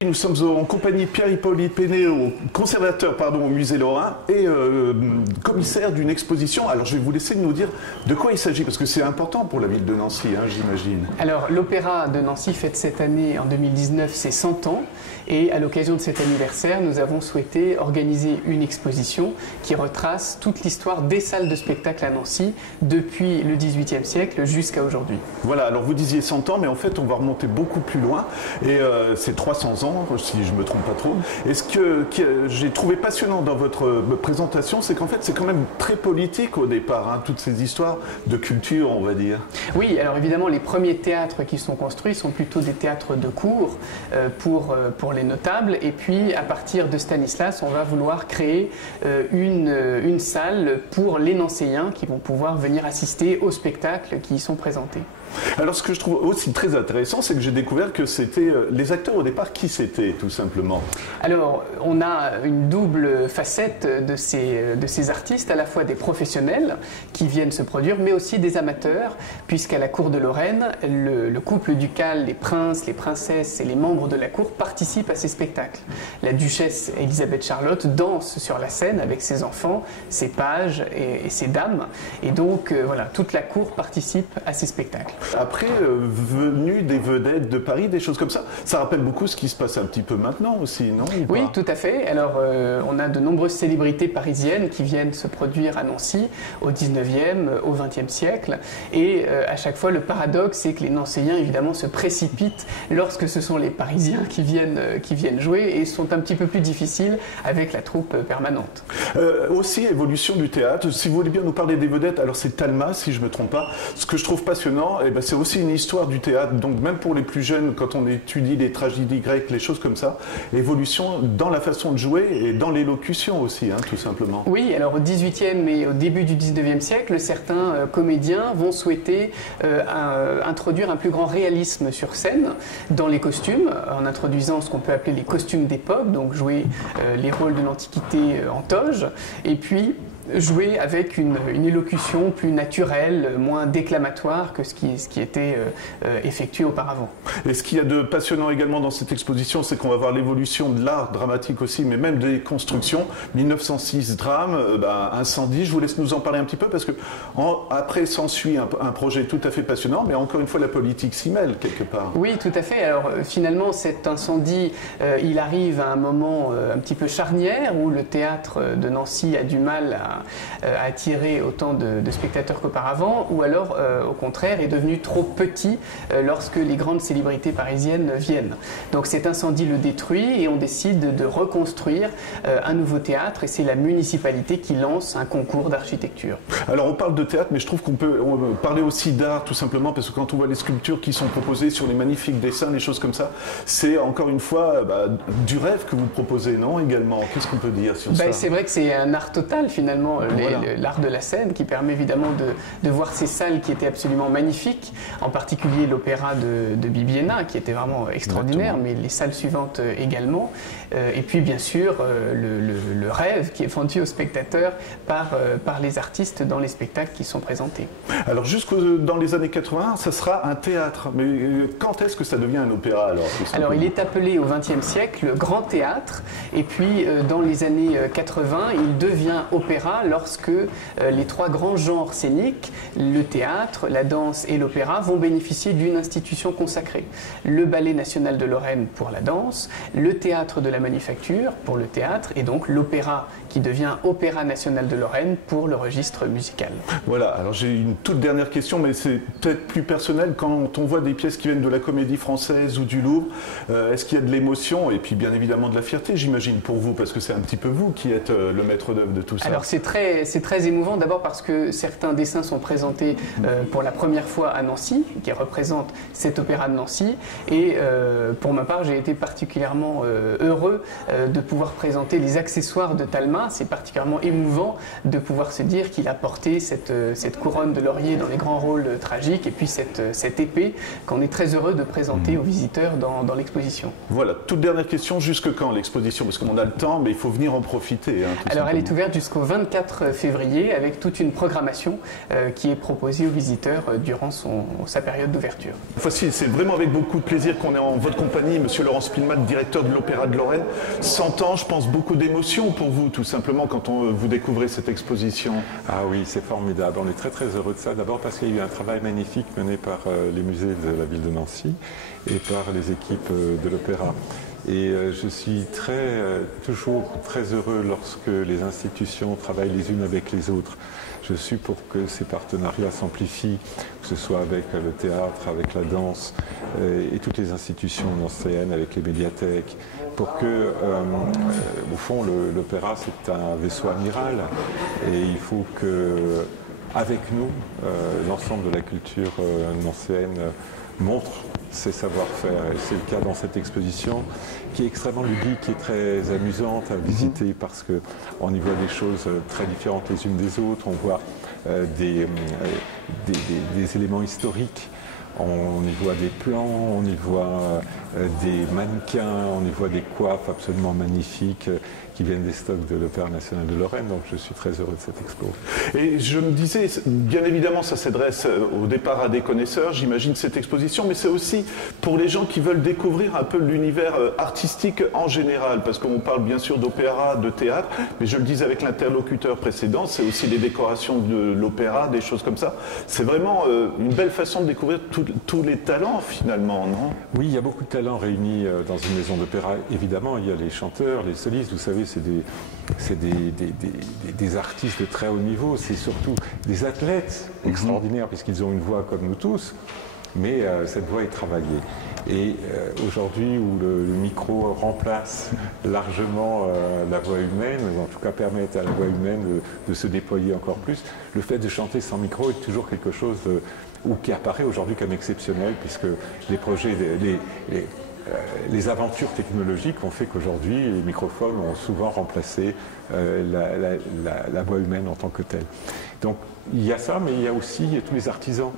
Nous sommes en compagnie de Pierre-Hippolyte Pénéau, conservateur au musée Lorrain et commissaire d'une exposition. Alors je vais vous laisser nous dire de quoi il s'agit, parce que c'est important pour la ville de Nancy, hein, j'imagine. Alors l'Opéra de Nancy fête cette année, en 2019, ses 100 ans. Et à l'occasion de cet anniversaire, nous avons souhaité organiser une exposition qui retrace toute l'histoire des salles de spectacle à Nancy, depuis le XVIIIe siècle jusqu'à aujourd'hui. Voilà, alors vous disiez 100 ans, mais en fait on va remonter beaucoup plus loin, et c'est 300 ans, si je ne me trompe pas trop. Et ce que j'ai trouvé passionnant dans votre présentation, c'est qu'en fait c'est quand même très politique au départ, hein, toutes ces histoires de culture, on va dire. Oui, alors évidemment les premiers théâtres qui sont construits sont plutôt des théâtres de cour pour les notables, et puis à partir de Stanislas, on va vouloir créer une salle pour les Nancéens qui vont pouvoir venir assister aux spectacles qui y sont présentés. Alors ce que je trouve aussi très intéressant, c'est que j'ai découvert que c'était les acteurs au départ, qui c'était tout simplement? Alors on a une double facette de ces artistes, à la fois des professionnels qui viennent se produire, mais aussi des amateurs, puisqu'à la cour de Lorraine, le couple ducal, les princes, les princesses et les membres de la cour participent à ces spectacles. La duchesse Élisabeth Charlotte danse sur la scène avec ses enfants, ses pages et ses dames, et donc voilà, toute la cour participe à ces spectacles. Après, venue des vedettes de Paris, des choses comme ça, ça rappelle beaucoup ce qui se passe un petit peu maintenant aussi, non? Oui, tout à fait. Alors, on a de nombreuses célébrités parisiennes qui viennent se produire à Nancy au 19e, au 20e siècle. Et à chaque fois, le paradoxe, c'est que les Nancéens, évidemment, se précipitent lorsque ce sont les Parisiens qui viennent jouer, et sont un petit peu plus difficiles avec la troupe permanente. Aussi, évolution du théâtre. Si vous voulez bien nous parler des vedettes, alors c'est Talma, si je ne me trompe pas. Ce que je trouve passionnant, eh ben, c'est aussi une histoire du théâtre. Donc même pour les plus jeunes, quand on étudie les tragédies grecques, les choses comme ça, évolution dans la façon de jouer et dans l'élocution aussi, hein, tout simplement. Oui, alors au 18e et au début du 19e siècle, certains comédiens vont souhaiter introduire un plus grand réalisme sur scène dans les costumes, en introduisant ce qu'on peut appeler les costumes d'époque, donc jouer les rôles de l'Antiquité en toge, et puis jouer avec une élocution plus naturelle, moins déclamatoire que ce qui était effectué auparavant. Et ce qu'il y a de passionnant également dans cette exposition, c'est qu'on va voir l'évolution de l'art dramatique aussi, mais même des constructions. 1906 drame, incendie, je vous laisse nous en parler un petit peu, parce que après s'ensuit un projet tout à fait passionnant, mais encore une fois la politique s'y mêle quelque part. Oui, tout à fait. Alors finalement cet incendie, il arrive à un moment un petit peu charnière, où le théâtre de Nancy a du mal à attirer autant de spectateurs qu'auparavant, ou alors au contraire est devenu trop petit lorsque les grandes célébrités parisiennes viennent. Donc cet incendie le détruit, et on décide de reconstruire un nouveau théâtre, et c'est la municipalité qui lance un concours d'architecture. Alors on parle de théâtre, mais je trouve qu'on peut parler aussi d'art tout simplement, parce que quand on voit les sculptures qui sont proposées sur les magnifiques dessins, les choses comme ça, c'est encore une fois du rêve que vous proposez, non, également? Qu'est-ce qu'on peut dire sur ça? C'est vrai que c'est un art total finalement, l'art de la scène, qui permet évidemment de voir ces salles qui étaient absolument magnifiques, en particulier l'opéra de Bibbiena qui était vraiment extraordinaire. Exactement. Mais les salles suivantes également, et puis bien sûr le rêve qui est vendu aux spectateurs par les artistes dans les spectacles qui sont présentés. Alors jusque dans les années 80, ça sera un théâtre, mais quand est-ce que ça devient un opéra alors? Alors il est appelé au XXe siècle Grand Théâtre, et puis dans les années 80 il devient opéra lorsque les trois grands genres scéniques, le théâtre, la danse et l'opéra, vont bénéficier d'une institution consacrée. Le Ballet national de Lorraine pour la danse, le Théâtre de la Manufacture pour le théâtre, et donc l'opéra qui devient Opéra national de Lorraine pour le registre musical. Voilà, alors j'ai une toute dernière question, mais c'est peut-être plus personnel. Quand on voit des pièces qui viennent de la Comédie Française ou du Louvre, est-ce qu'il y a de l'émotion et puis bien évidemment de la fierté, j'imagine, pour vous, parce que c'est un petit peu vous qui êtes le maître d'œuvre de tout ça? Alors c'est c'est très émouvant, d'abord parce que certains dessins sont présentés pour la première fois à Nancy, qui représentent cet opéra de Nancy, et pour ma part, j'ai été particulièrement heureux de pouvoir présenter les accessoires de Talma. C'est particulièrement émouvant de pouvoir se dire qu'il a porté cette couronne de laurier dans les grands rôles tragiques, et puis cette épée qu'on est très heureux de présenter aux visiteurs dans l'exposition. Voilà, toute dernière question, jusque quand l'exposition? Parce qu'on a le temps, mais il faut venir en profiter. Hein, alors elle est ouverte jusqu'au 24 février avec toute une programmation qui est proposée aux visiteurs durant sa période d'ouverture. Voici, c'est vraiment avec beaucoup de plaisir qu'on est en votre compagnie, Monsieur Laurent Spilman, directeur de l'Opéra de Lorraine. 100 ans, je pense, beaucoup d'émotions pour vous, tout simplement, quand vous découvrez cette exposition. Ah oui, c'est formidable. On est très très heureux de ça. D'abord parce qu'il y a eu un travail magnifique mené par les musées de la ville de Nancy et par les équipes de l'Opéra. Et je suis toujours très heureux lorsque les institutions travaillent les unes avec les autres. Je suis pour que ces partenariats s'amplifient, que ce soit avec le théâtre, avec la danse et toutes les institutions nancéennes, avec les médiathèques, pour que, au fond, l'opéra, c'est un vaisseau amiral et il faut que, avec nous, l'ensemble de la culture nancéenne montre ses savoir-faire. Et c'est le cas dans cette exposition qui est extrêmement ludique et très amusante à visiter parce qu'on y voit des choses très différentes les unes des autres. On voit des éléments historiques. On y voit des plans, on y voit des mannequins, on y voit des coiffes absolument magnifiques qui viennent des stocks de l'Opéra national de Lorraine. Donc je suis très heureux de cette expo. Et je me disais, bien évidemment, ça s'adresse au départ à des connaisseurs, j'imagine, cette exposition, mais c'est aussi pour les gens qui veulent découvrir un peu l'univers artistique en général, parce qu'on parle bien sûr d'opéra, de théâtre, mais je le disais avec l'interlocuteur précédent, c'est aussi les décorations de l'opéra, des choses comme ça. C'est vraiment une belle façon de découvrir tous les talents, finalement, non? Oui, il y a beaucoup de talents réunis dans une maison d'opéra. Évidemment, il y a les chanteurs, les solistes, vous savez, c'est des artistes de très haut niveau, c'est surtout des athlètes extraordinaires, puisqu'ils ont une voix comme nous tous, mais cette voix est travaillée. Et aujourd'hui, où le micro remplace largement la voix humaine, ou en tout cas permet à la voix humaine de se déployer encore plus, le fait de chanter sans micro est toujours quelque chose ou qui apparaît aujourd'hui comme exceptionnel, puisque les projets, les aventures technologiques ont fait qu'aujourd'hui, les microphones ont souvent remplacé la voix humaine en tant que telle. Donc il y a ça, mais il y a aussi tous les artisans,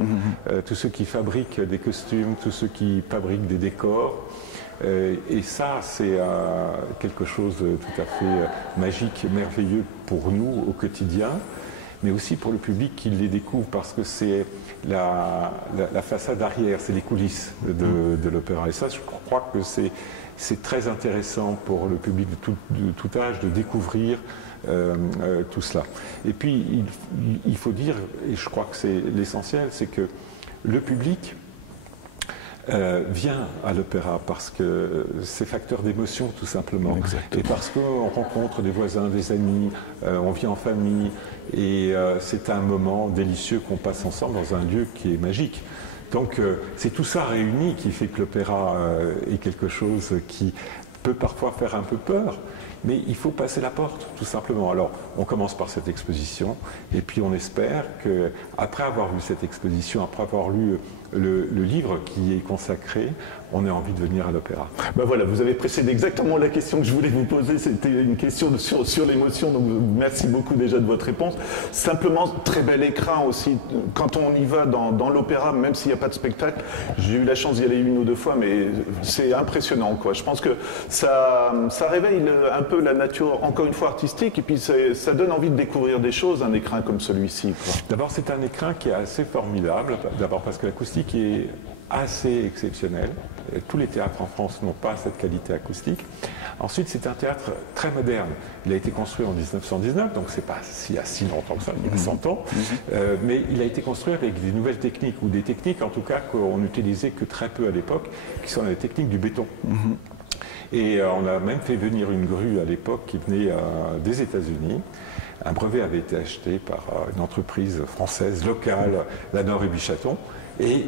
tous ceux qui fabriquent des costumes, tous ceux qui fabriquent des décors. Et ça, c'est quelque chose de tout à fait magique, merveilleux pour nous au quotidien, mais aussi pour le public qui les découvre, parce que c'est la façade arrière, c'est les coulisses de l'opéra. Et ça, je crois que c'est très intéressant pour le public de tout âge de découvrir tout cela. Et puis, il faut dire, et je crois que c'est l'essentiel, c'est que le public vient à l'opéra parce que c'est facteur d'émotion tout simplement. Exactement. Et parce qu'on rencontre des voisins, des amis, on vit en famille et c'est un moment délicieux qu'on passe ensemble dans un lieu qui est magique. Donc c'est tout ça réuni qui fait que l'opéra est quelque chose qui peut parfois faire un peu peur, mais il faut passer la porte, tout simplement. Alors, on commence par cette exposition, et puis on espère qu'après avoir vu cette exposition, après avoir lu le livre qui est consacré, on a envie de venir à l'opéra. Ben voilà, vous avez précédé exactement la question que je voulais vous poser, c'était une question sur l'émotion, donc merci beaucoup déjà de votre réponse. Simplement, très bel écran aussi, quand on y va dans l'opéra, même s'il n'y a pas de spectacle, j'ai eu la chance d'y aller une ou deux fois, mais c'est impressionnant, quoi. Je pense que ça réveille un peu la nature, encore une fois, artistique, et puis ça donne envie de découvrir des choses, un écrin comme celui-ci. D'abord, c'est un écrin qui est assez formidable, d'abord parce que l'acoustique est assez exceptionnelle. Tous les théâtres en France n'ont pas cette qualité acoustique. Ensuite, c'est un théâtre très moderne. Il a été construit en 1919, donc c'est pas il y a si longtemps que ça, il y a 100 ans, mais il a été construit avec des nouvelles techniques, ou des techniques en tout cas qu'on n'utilisait que très peu à l'époque, qui sont les techniques du béton. Et on a même fait venir une grue à l'époque qui venait des États-Unis. Un brevet avait été acheté par une entreprise française locale, Lanor et Bichaton. Et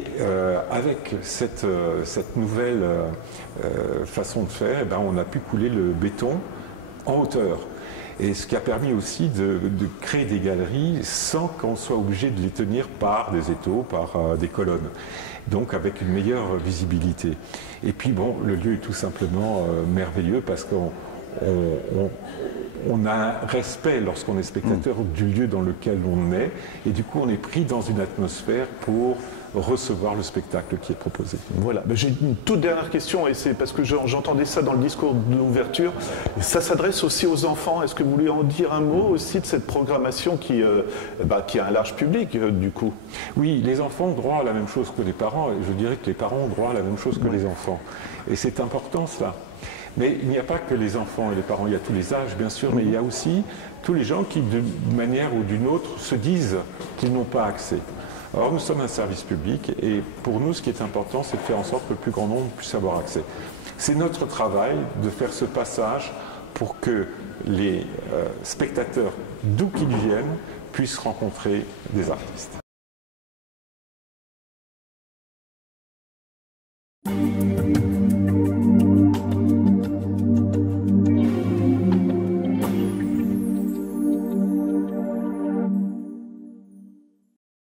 avec cette nouvelle façon de faire, eh ben, on a pu couler le béton en hauteur. Et ce qui a permis aussi de créer des galeries sans qu'on soit obligé de les tenir par des étaux, par des colonnes. Donc avec une meilleure visibilité. Et puis bon, le lieu est tout simplement merveilleux parce qu'on a un respect lorsqu'on est spectateur du lieu dans lequel on est. Et du coup, on est pris dans une atmosphère pour recevoir le spectacle qui est proposé. Voilà, j'ai une toute dernière question et c'est parce que j'entendais ça dans le discours d'ouverture. Ça s'adresse aussi aux enfants. Est-ce que vous voulez en dire un mot aussi de cette programmation qui a un large public du coup? Oui, les enfants ont droit à la même chose que les parents et je dirais que les parents ont droit à la même chose que les enfants. Et c'est important cela. Mais il n'y a pas que les enfants et les parents, il y a tous les âges bien sûr, mais il y a aussi tous les gens qui d'une manière ou d'une autre se disent qu'ils n'ont pas accès. Alors nous sommes un service public et pour nous ce qui est important c'est de faire en sorte que le plus grand nombre puisse avoir accès. C'est notre travail de faire ce passage pour que les spectateurs, d'où qu'ils viennent, puissent rencontrer des artistes.